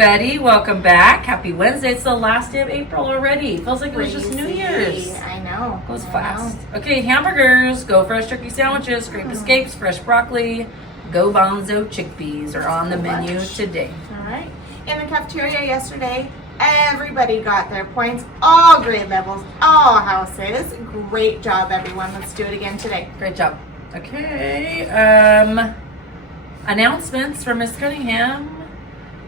everybody. Welcome back. Happy Wednesday. It's the last day of April already. Feels like it was just New Year's. I know. Goes fast. Okay, hamburgers, go fresh turkey sandwiches, scrape escapes, fresh broccoli, go bonzo chickpeas are on the menu today. All right. In the cafeteria yesterday, everybody got their points, all grade levels, all houses. Great job, everyone. Let's do it again today. Great job. Okay. Announcements from Miss Cunningham.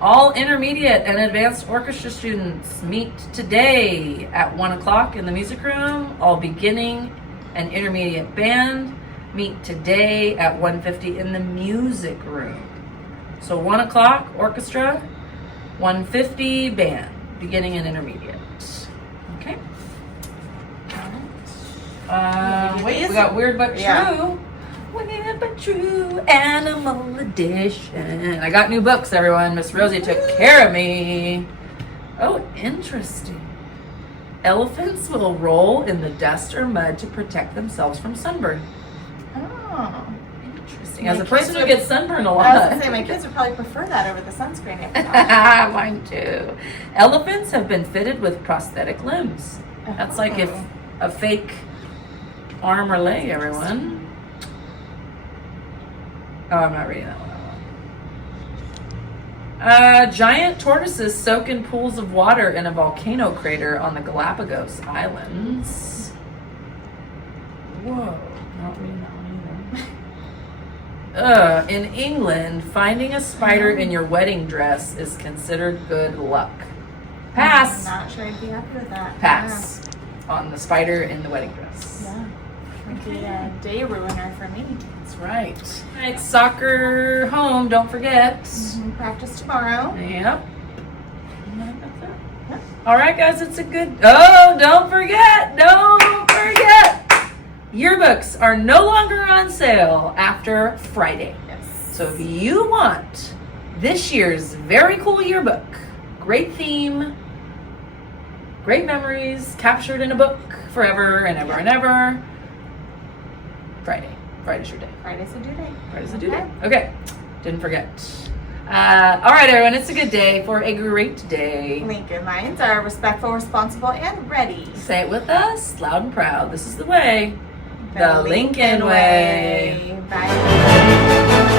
All intermediate and advanced orchestra students meet today at 1 o'clock in the music room. All beginning and intermediate band meet today at 1:50 in the music room. So 1 o'clock orchestra, 1:50 band, beginning and intermediate. Okay. Wait, we got Weird But True. Yeah. Weird But True Animal Edition. I got new books, everyone. Miss Rosie took care of me. Oh, interesting. Elephants will roll in the dust or mud to protect themselves from sunburn. Oh. Interesting. My As a person kids who would- gets sunburned a I was going lot. to say, my kids would probably prefer that over the sunscreen. If not. Mine too. Elephants have been fitted with prosthetic limbs. That's like if a fake arm or leg, everyone. Oh, I'm not reading that one. Giant tortoises soak in pools of water in a volcano crater on the Galapagos Islands. Whoa, not reading that one either. In England, finding a spider in your wedding dress is considered good luck. Pass. I'm not sure I'd be happy with that. Pass on the spider in the wedding dress. Yeah. Might be a day ruiner for me. That's right. Right, soccer home, don't forget. Practice tomorrow. Yep. All right, guys, it's a good. Oh, don't forget. Yearbooks are no longer on sale after Friday. Yes. So if you want this year's very cool yearbook, great theme, great memories captured in a book forever and ever and ever, Friday's your day. Friday's a due day. Friday's a due day. Okay, didn't forget. All right, everyone, it's a good day for a great day. Lincoln Lions are respectful, responsible, and ready. Say it with us, loud and proud. This is the way. The Lincoln way. Bye.